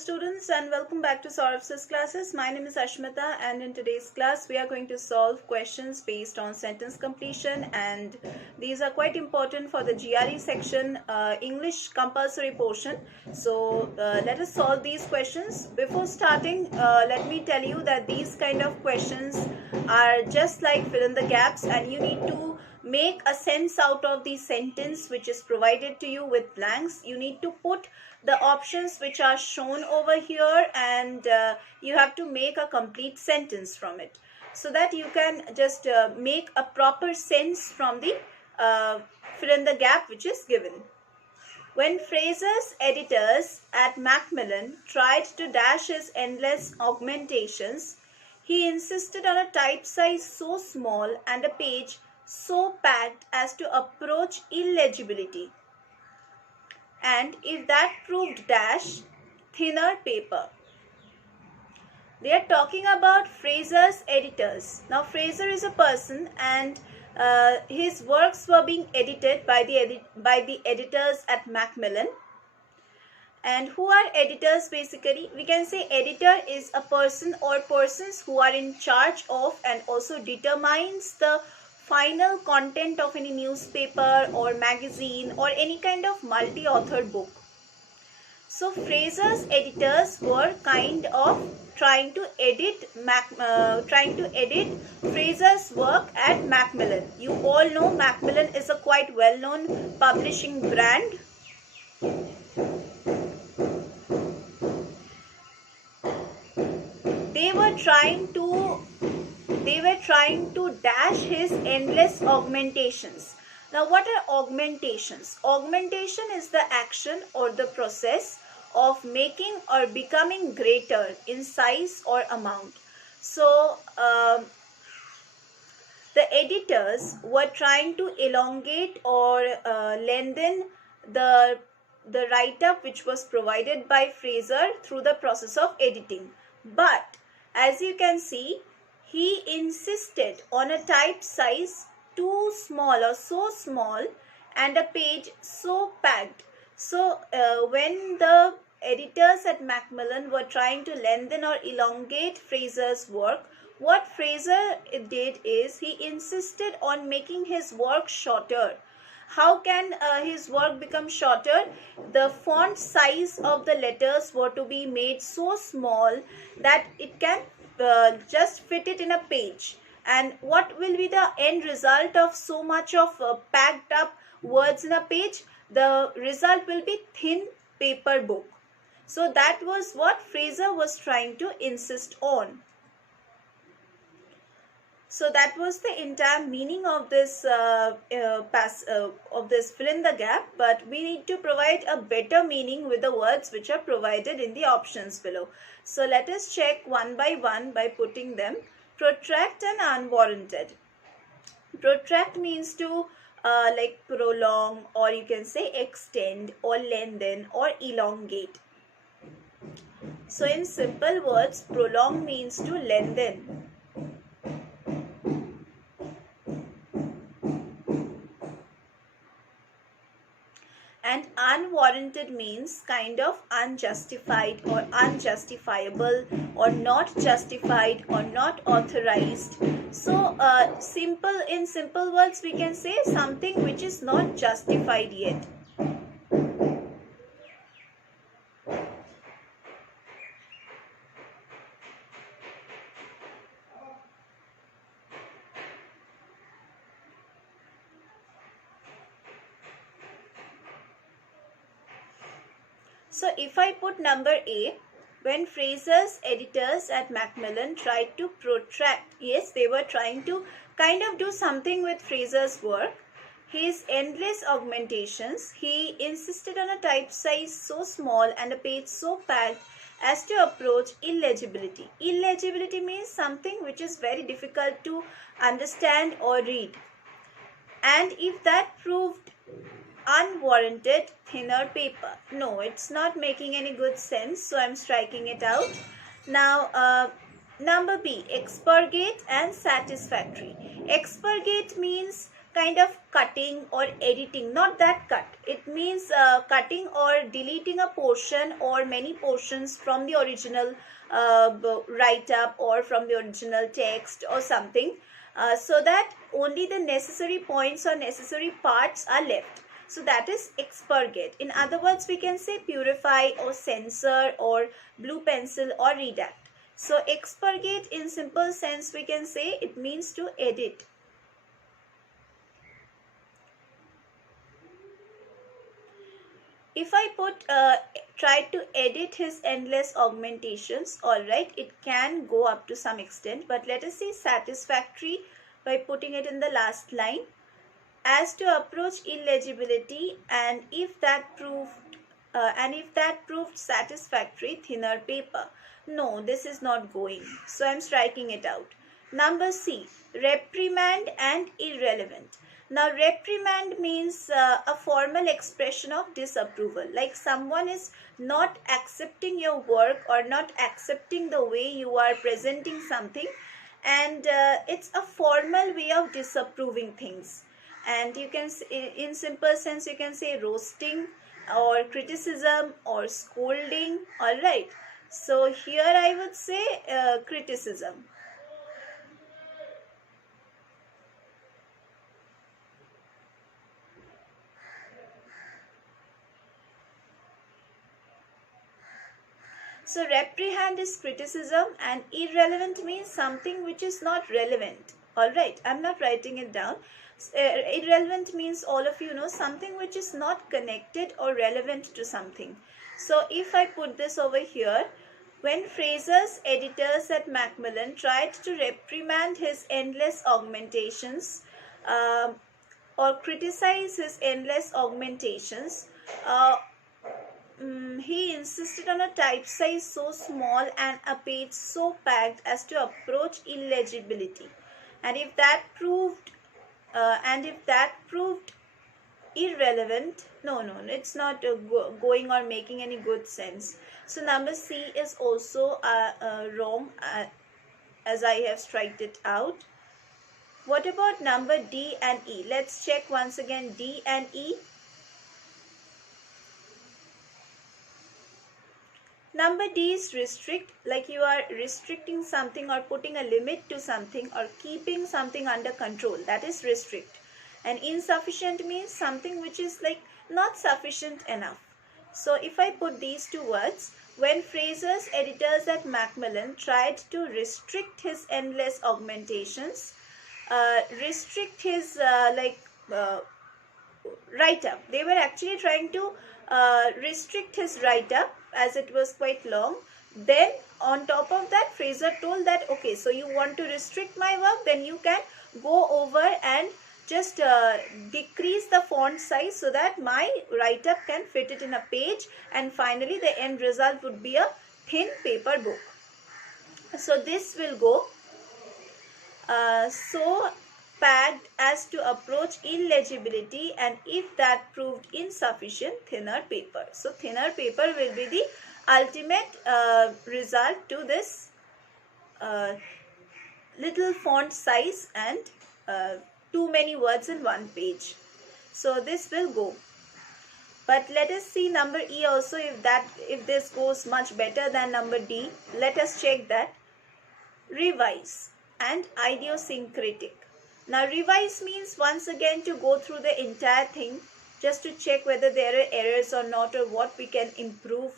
students, and welcome back to Saurav's classes. My name is Ashmita, and in today's class we are going to solve questions based on sentence completion, and these are quite important for the GRE section English compulsory portion. So let us solve these questions. Before starting, let me tell you that these kind of questions are just like fill in the gaps, and you need to make a sense out of the sentence which is provided to you with blanks. You need to put the options which are shown over here, and you have to make a complete sentence from it so that you can just make a proper sense from the fill in the gap which is given. When Fraser's editors at Macmillan tried to dash his endless augmentations, he insisted on a type size so small and a page so packed as to approach illegibility. And if that proved dash, thinner paper. They are talking about Fraser's editors. Now Fraser is a person, and his works were being edited by the editors at Macmillan. And who are editors basically? We can say editor is a person or persons who are in charge of and also determines the final content of any newspaper or magazine or any kind of multi-authored book. So Fraser's editors were kind of trying to edit Fraser's work at Macmillan. You all know Macmillan is a quite well-known publishing brand. They were trying to dash his endless augmentations. Now what are augmentations? Augmentation is the action or the process of making or becoming greater in size or amount. So the editors were trying to elongate or lengthen the write-up which was provided by Fraser through the process of editing. But as you can see, he insisted on a type size too small or so small and a page so packed. So when the editors at Macmillan were trying to lengthen or elongate Fraser's work, what Fraser did is he insisted on making his work shorter. How can his work become shorter? The font size of the letters were to be made so small that it can just fit it in a page. And what will be the end result of so much of packed up words in a page? The result will be thin paper book. So that was what Fraser was trying to insist on. So that was the entire meaning of this fill in the gap, but we need to provide a better meaning with the words which are provided in the options below. So let us check one by one by putting them. Protract and unwarranted. Protract means to like prolong, or you can say extend or lengthen or elongate. So in simple words, prolong means to lengthen. And unwarranted means kind of unjustified or unjustifiable or not justified or not authorized. So in simple words we can say something which is not justified yet. So if I put number A, when Fraser's editors at Macmillan tried to protract, yes, they were trying to kind of do something with Fraser's work, his endless augmentations, he insisted on a type size so small and a page so packed as to approach illegibility. Illegibility means something which is very difficult to understand or read. And if that proved unwarranted, thinner paper. No, it's not making any good sense, so I'm striking it out. Now number B, expurgate and satisfactory. Expurgate means kind of cutting or editing, not that cut. It means cutting or deleting a portion or many portions from the original write-up or from the original text or something, so that only the necessary points or necessary parts are left. So that is expurgate. In other words, we can say purify or censor or blue pencil or redact. So expurgate in simple sense we can say it means to edit. If I put try to edit his endless augmentations, all right, it can go up to some extent, but let us see satisfactory by putting it in the last line. As to approach illegibility, and if that proved satisfactory, thinner paper. No, this is not going, so I'm striking it out. Number C, reprimand and irrelevant. Now reprimand means a formal expression of disapproval, like someone is not accepting your work or not accepting the way you are presenting something, and it's a formal way of disapproving things. And you can, in simple sense, you can say roasting or criticism or scolding. All right, so here I would say criticism. So reprehend is criticism, and irrelevant means something which is not relevant. All right, I'm not writing it down. Irrelevant means, all of you know, something which is not connected or relevant to something. So if I put this over here, when Fraser's editors at Macmillan tried to reprimand his endless augmentations or criticize his endless augmentations, he insisted on a type size so small and a page so packed as to approach illegibility. And if that proved irrelevant, no, it's not going or making any good sense. So number C is also wrong, as I have striked it out. What about number D and E? Let's check once again D and E. Number D is restrict, like you are restricting something or putting a limit to something or keeping something under control. That is restrict. And insufficient means something which is like not sufficient enough. So if I put these two words, when Fraser's editors at Macmillan tried to restrict his endless augmentations, restrict his write-up. They were actually trying to restrict his write-up as it was quite long. Then on top of that, Fraser told that, okay, so you want to restrict my work, then you can go over and just decrease the font size so that my write-up can fit it in a page, and finally the end result would be a thin paper book. So this will go so packed as to approach illegibility, and if that proved insufficient, thinner paper. So thinner paper will be the ultimate result to this little font size and too many words in one page. So this will go. But let us see number E also, if this goes much better than number D. Let us check that. Revise and idiosyncratic. Now revise means once again to go through the entire thing just to check whether there are errors or not, or what we can improve.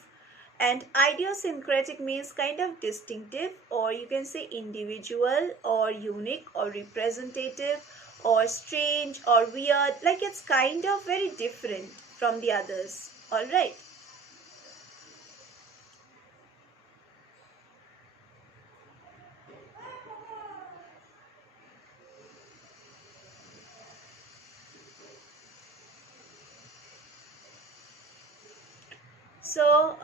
And idiosyncratic means kind of distinctive, or you can say individual or unique or representative or strange or weird, like it's kind of very different from the others. All right. So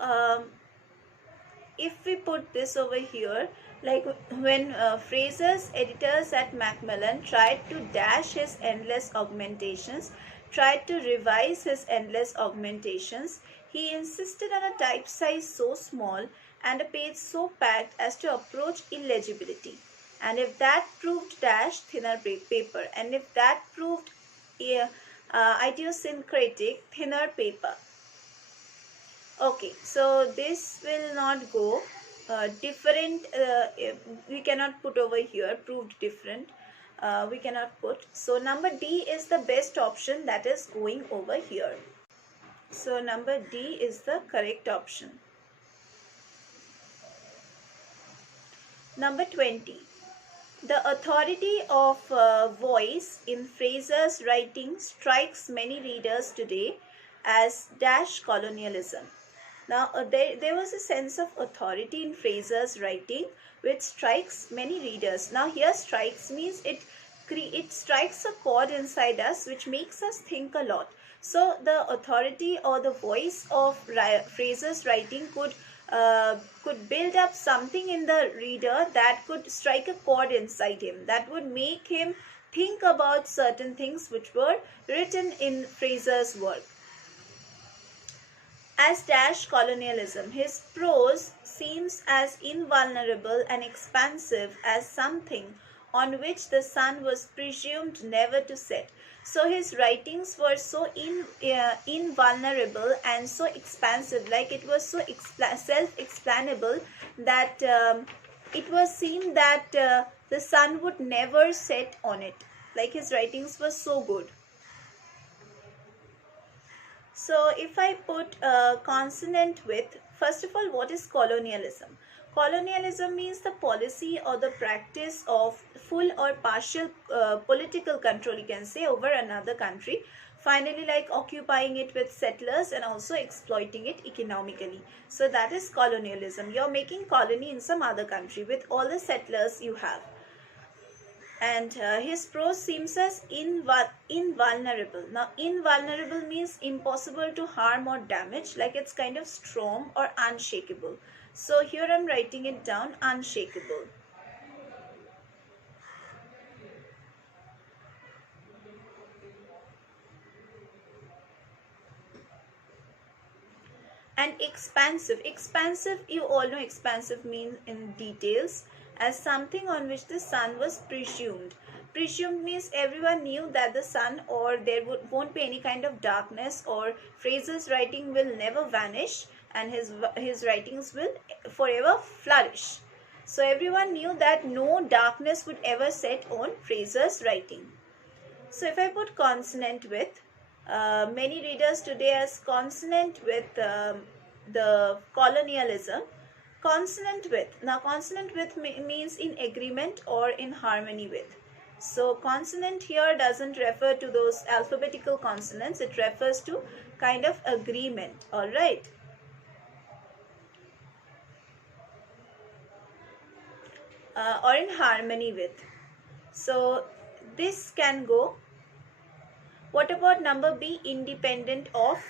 if we put this over here, like when Fraser's editors at Macmillan tried to dash his endless augmentations, tried to revise his endless augmentations, he insisted on a type size so small and a page so packed as to approach illegibility. And if that proved dash, thinner paper. And if that proved idiosyncratic thinner paper. Okay, so this will not go. Different, we cannot put over here, proved different. We cannot put. So number D is the best option, that is going over here. So number D is the correct option. Number 20. The authority of voice in Fraser's writing strikes many readers today as dash colonialism. Now, there was a sense of authority in Fraser's writing which strikes many readers. Now, here strikes means it strikes a chord inside us which makes us think a lot. So, the authority or the voice of Fraser's writing could build up something in the reader that could strike a chord inside him, that would make him think about certain things which were written in Fraser's work. As dash colonialism, his prose seems as invulnerable and expansive as something on which the sun was presumed never to set. So his writings were so invulnerable and so expansive, like it was so self-explanable that it was seen that the sun would never set on it. Like his writings were so good. So if I put consonant with, first of all, what is colonialism? Colonialism means the policy or the practice of full or partial political control, you can say, over another country. Finally, like occupying it with settlers and also exploiting it economically. So that is colonialism. You're making colony in some other country with all the settlers you have. And his prose seems as invulnerable. Now, invulnerable means impossible to harm or damage, like it's kind of strong or unshakable. So here I'm writing it down, unshakable. And expansive. Expansive, you all know expansive means in details, as something on which the sun was presumed. Presumed means everyone knew that the sun, or there won't be any kind of darkness, or Fraser's writing will never vanish and his writings will forever flourish. So everyone knew that no darkness would ever set on Fraser's writing. So if I put consonant with, many readers today as consonant with the colonialism. Consonant with. Now consonant with means in agreement or in harmony with. So consonant here doesn't refer to those alphabetical consonants. It refers to kind of agreement. Alright. Or in harmony with. So this can go. What about number B, independent of?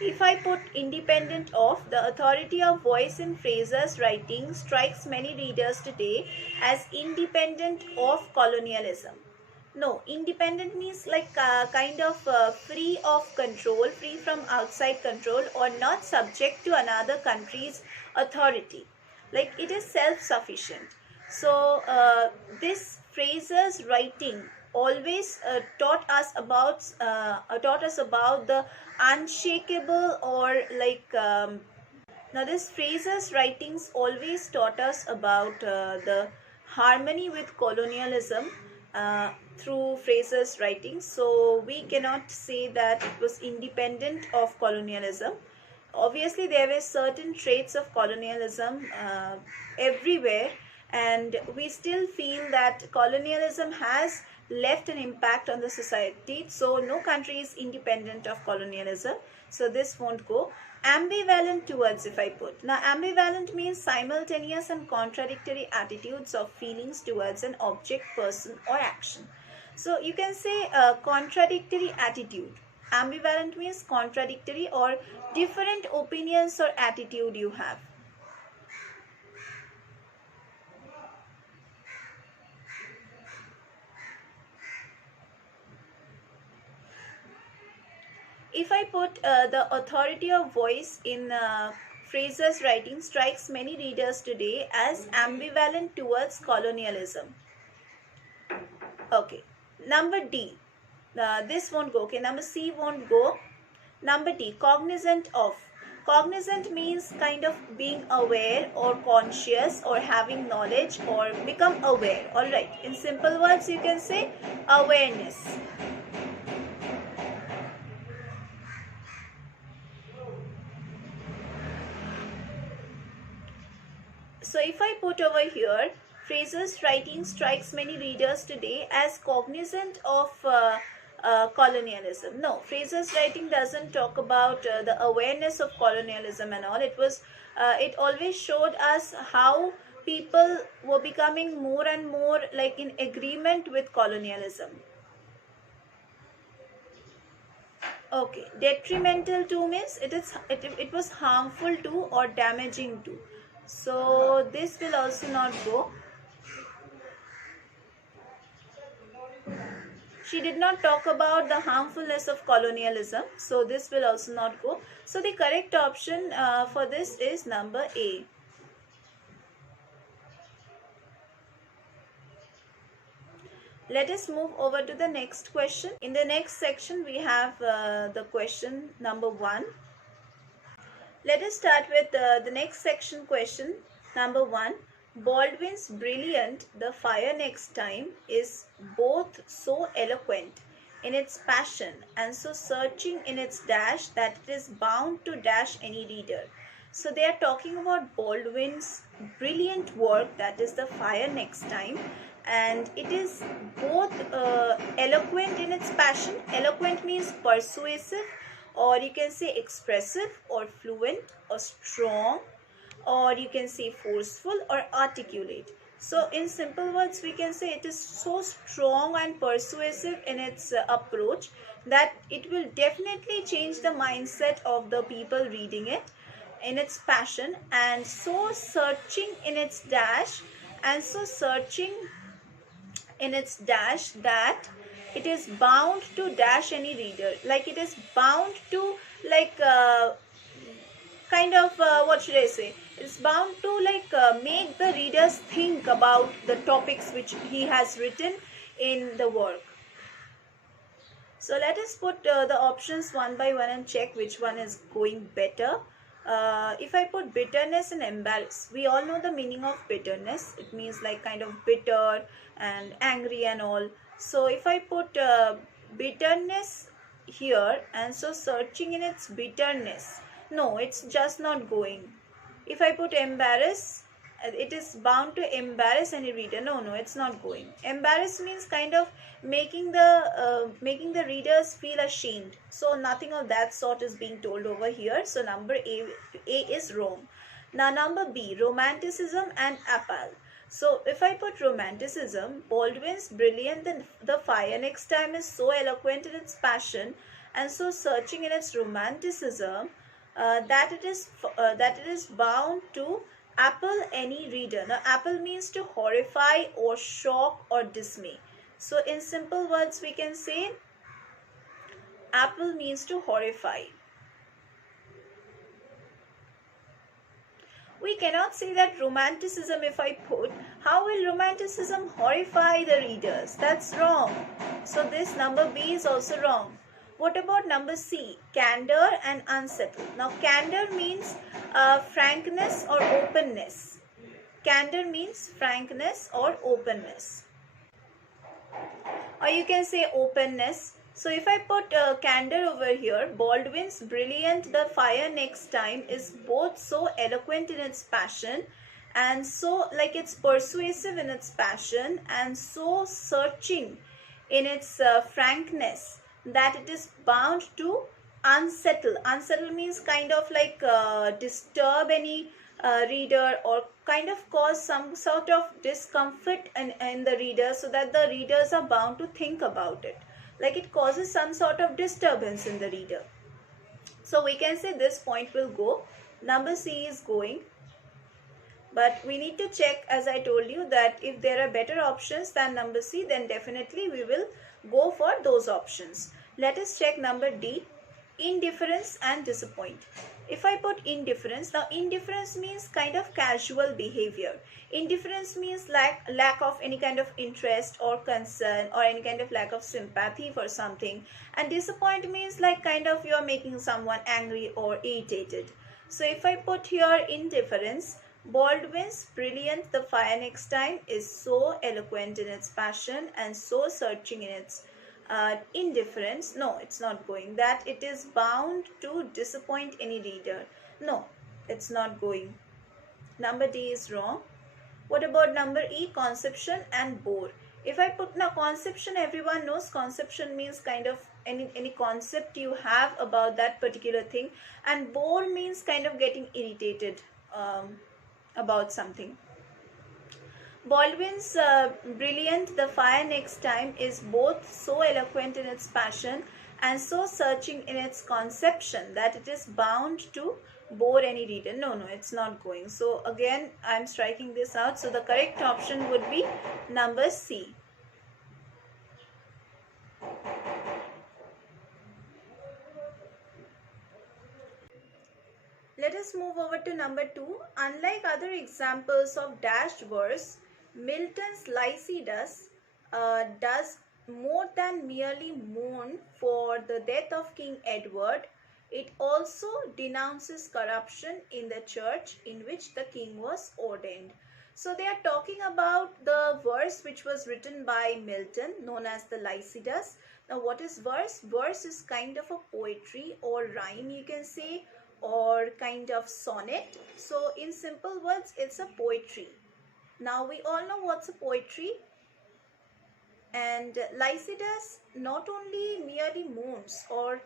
If I put independent of, the authority of voice in Fraser's writing strikes many readers today as independent of colonialism. No, independent means like kind of free of control, free from outside control, or not subject to another country's authority. Like it is self-sufficient. So this Fraser's writing always taught us about the unshakable, or like now this Fraser's writings always taught us about the harmony with colonialism through Fraser's writings. So we cannot say that it was independent of colonialism. Obviously there were certain traits of colonialism everywhere, and we still feel that colonialism has left an impact on the society. So no country is independent of colonialism. So this won't go. Ambivalent towards, if I put. Now ambivalent means simultaneous and contradictory attitudes of feelings towards an object, person or action. So you can say contradictory attitude. Ambivalent means contradictory or different opinions or attitude you have. If I put the authority of voice in Fraser's writing strikes many readers today as ambivalent towards colonialism. Okay, number D. This won't go. Okay, number C won't go. Number D, cognizant of. Cognizant means kind of being aware or conscious or having knowledge or become aware. Alright, in simple words you can say awareness. So if I put over here, Fraser's writing strikes many readers today as cognizant of colonialism. No, Fraser's writing doesn't talk about the awareness of colonialism and all. It always showed us how people were becoming more and more like in agreement with colonialism. Okay, detrimental to means it was harmful to or damaging to. So this will also not go. She did not talk about the harmfulness of colonialism, so this will also not go. So the correct option for this is number A. Let us move over to the next question. In the next section, we have the question number 1. Let us start with the next section question number 1. Baldwin's brilliant The Fire Next Time is both so eloquent in its passion and so searching in its dash that it is bound to dash any reader. So they are talking about Baldwin's brilliant work, that is The Fire Next Time, and it is both eloquent in its passion. Eloquent means persuasive, or you can say expressive or fluent or strong, or you can say forceful or articulate. So in simple words we can say it is so strong and persuasive in its approach that it will definitely change the mindset of the people reading it, in its passion, and so searching in its dash, and so searching in its dash that it is bound to dash any reader. Like it is bound to like kind of what should I say, it's bound to like make the readers think about the topics which he has written in the work. So let us put the options one by one and check which one is going better. If I put bitterness and embarrass, we all know the meaning of bitterness. It means like kind of bitter and angry and all. So if I put bitterness here, and so searching in its bitterness, no, it's just not going. If I put embarrass, it is bound to embarrass any reader. No, it's not going. Embarrass means kind of making the readers feel ashamed. So nothing of that sort is being told over here. So number A is wrong. Now number B, romanticism and appeal. So if I put romanticism, Baldwin's brilliant The Fire Next Time is so eloquent in its passion and so searching in its romanticism that it is bound to appeal any reader. Now appeal means to horrify or shock or dismay. So in simple words we can say appeal means to horrify. We cannot say that romanticism, if I put, how will romanticism horrify the readers? That's wrong. So this number B is also wrong. What about number C, candor and unsettled? Now candor means frankness or openness. Candor means frankness or openness. Or you can say openness. So if I put candor over here, Baldwin's brilliant The Fire Next Time is both so eloquent in its passion and so like it's persuasive in its passion and so searching in its frankness that it is bound to unsettle. Unsettle means kind of like disturb any reader or kind of cause some sort of discomfort in the reader, so that the readers are bound to think about it. Like it causes some sort of disturbance in the reader. So we can say this point will go. Number C is going. But we need to check, as I told you, that if there are better options than number C, then definitely we will go for those options. Let us check number D. Indifference and disappoint. If I put indifference, now indifference means kind of casual behavior. Indifference means lack of any kind of interest or concern, or any kind of lack of sympathy for something. And disappoint means like kind of you're making someone angry or irritated. So if I put here indifference, Baldwin's brilliant The Fire Next Time is so eloquent in its passion and so searching in its indifference. No, it's not going. That it is bound to disappoint any reader. No, it's not going. Number D is wrong. What about number E? Conception and bore. If I put, now conception, everyone knows conception means kind of any concept you have about that particular thing, and bore means kind of getting irritated about something. Baldwin's brilliant The Fire Next Time is both so eloquent in its passion and so searching in its conception that it is bound to bore any reader. No, it's not going. So again, I'm striking this out. So the correct option would be number C. Let us move over to number 2. Unlike other examples of dashed verse, Milton's Lycidas does more than merely mourn for the death of King Edward. It also denounces corruption in the church in which the king was ordained. So they are talking about the verse which was written by Milton, known as the Lycidas. Now what is verse? Verse is kind of a poetry or rhyme, you can say, or kind of sonnet. So in simple words, it's a poetry. Now we all know what's a poetry. And Lycidas not only merely mourns or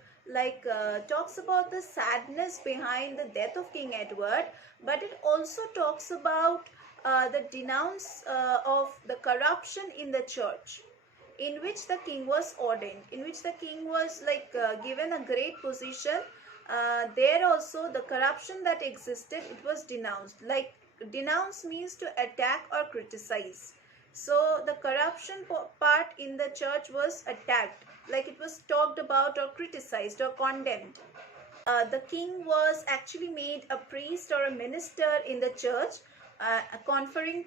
talks about the sadness behind the death of King Edward, but it also talks about the denounce of the corruption in the church in which the king was ordained, in which the king was given a great position. There also the corruption that existed, it was denounced. Like denounce means to attack or criticize. So the corruption part in the church was attacked, like it was talked about or criticized or condemned. The king was actually made a priest or a minister in the church, conferring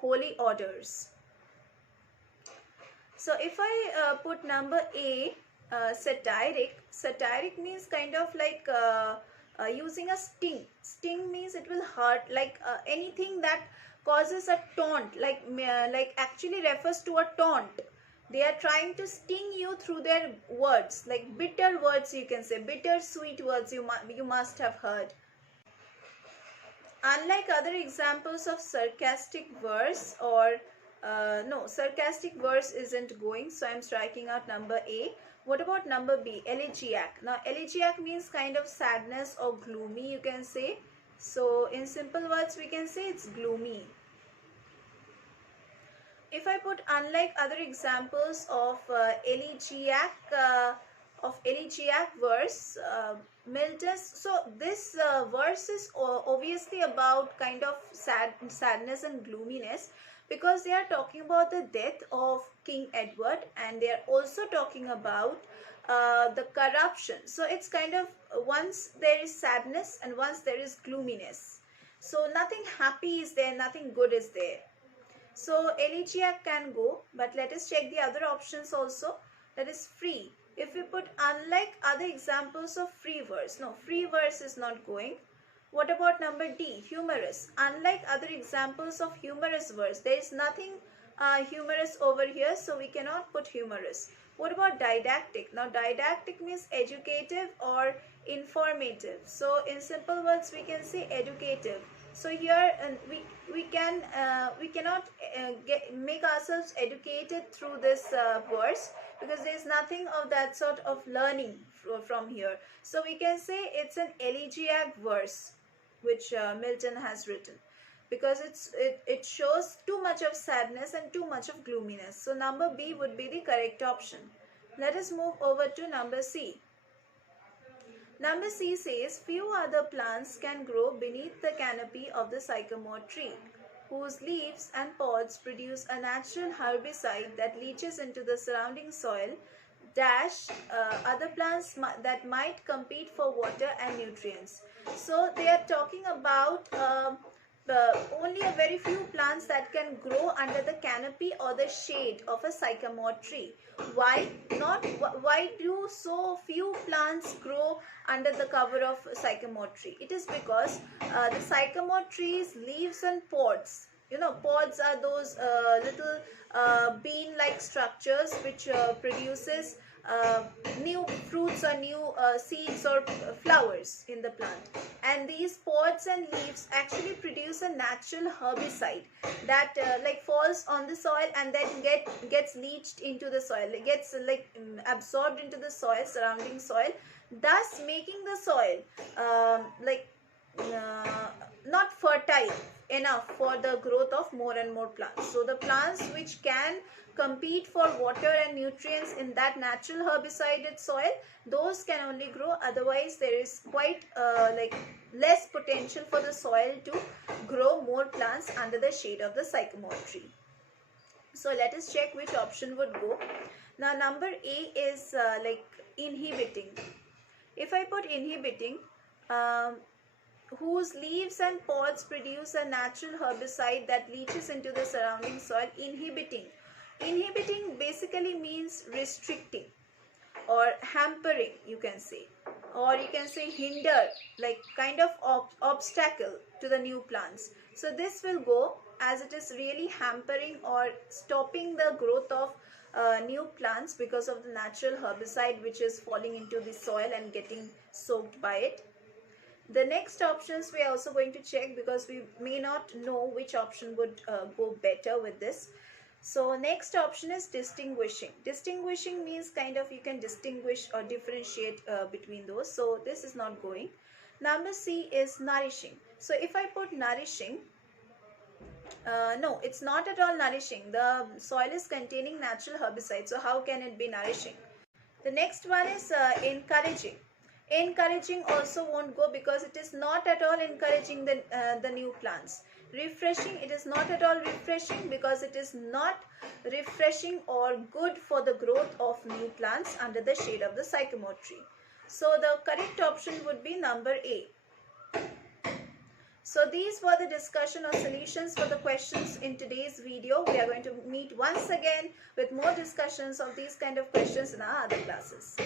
holy orders. So if I put number A, satiric means kind of like using a sting. Sting means it will hurt, like anything that causes a taunt, like actually refers to a taunt. They are trying to sting you through their words, like bitter words, you can say, bitter sweet words you must have heard. Unlike other examples of sarcastic verse, or no, sarcastic verse isn't going, so I'm striking out number A. What about number B? Elegiac. Now elegiac means kind of sadness or gloomy, you can say. So in simple words we can say it's gloomy. If I put unlike other examples of elegiac verse, Milton's, so this verse is obviously about kind of sadness and gloominess, because they are talking about the death of King Edward, and they are also talking about the corruption. So it's kind of once there is sadness and once there is gloominess. So nothing happy is there, nothing good is there. So elegiac can go, but let us check the other options also. That is free. If we put unlike other examples of free verse, no, free verse is not going. What about number D? Humorous. Unlike other examples of humorous verse, there is nothing humorous over here, so we cannot put humorous. What about didactic? Now didactic means educative or informative. So in simple words we can say educative. So here we cannot make ourselves educated through this verse, because there is nothing of that sort of learning from here. So we can say it's an elegiac verse which Milton has written, because it shows too much of sadness and too much of gloominess. So number B would be the correct option. Let us move over to number C. Number C says, few other plants can grow beneath the canopy of the sycamore tree, whose leaves and pods produce a natural herbicide that leaches into the surrounding soil. dash other plants that might compete for water and nutrients. So they are talking about only a very few plants that can grow under the canopy or the shade of a sycamore tree. Why not? Why do so few plants grow under the cover of a sycamore tree? It is because the sycamore tree's leaves and pods, you know, pods are those little bean-like structures which produces new fruits or new seeds or flowers in the plant, and these pods and leaves actually produce a natural herbicide that like falls on the soil and then gets leached into the soil. It gets like absorbed into the soil, surrounding soil, thus making the soil not fertile enough for the growth of more and more plants. So the plants which can compete for water and nutrients in that natural herbicided soil, those can only grow. Otherwise there is quite less potential for the soil to grow more plants under the shade of the sycamore tree. So let us check which option would go. Now number A is inhibiting. If I put inhibiting, whose leaves and pods produce a natural herbicide that leaches into the surrounding soil. Inhibiting basically means restricting or hampering, you can say, or you can say hinder, like kind of obstacle to the new plants. So this will go, as it is really hampering or stopping the growth of new plants because of the natural herbicide which is falling into the soil and getting soaked by it. The next options we are also going to check because we may not know which option would go better with this. So next option is distinguishing. Distinguishing means kind of you can distinguish or differentiate between those. So this is not going. Number C is nourishing. So if I put nourishing, no, it's not at all nourishing. The soil is containing natural herbicide. So how can it be nourishing? The next one is encouraging. Encouraging also won't go because it is not at all encouraging the new plants. Refreshing, it is not at all refreshing because it is not refreshing or good for the growth of new plants under the shade of the sycamore tree. So the correct option would be number A. So these were the discussion or solutions for the questions in today's video. We are going to meet once again with more discussions of these kind of questions in our other classes.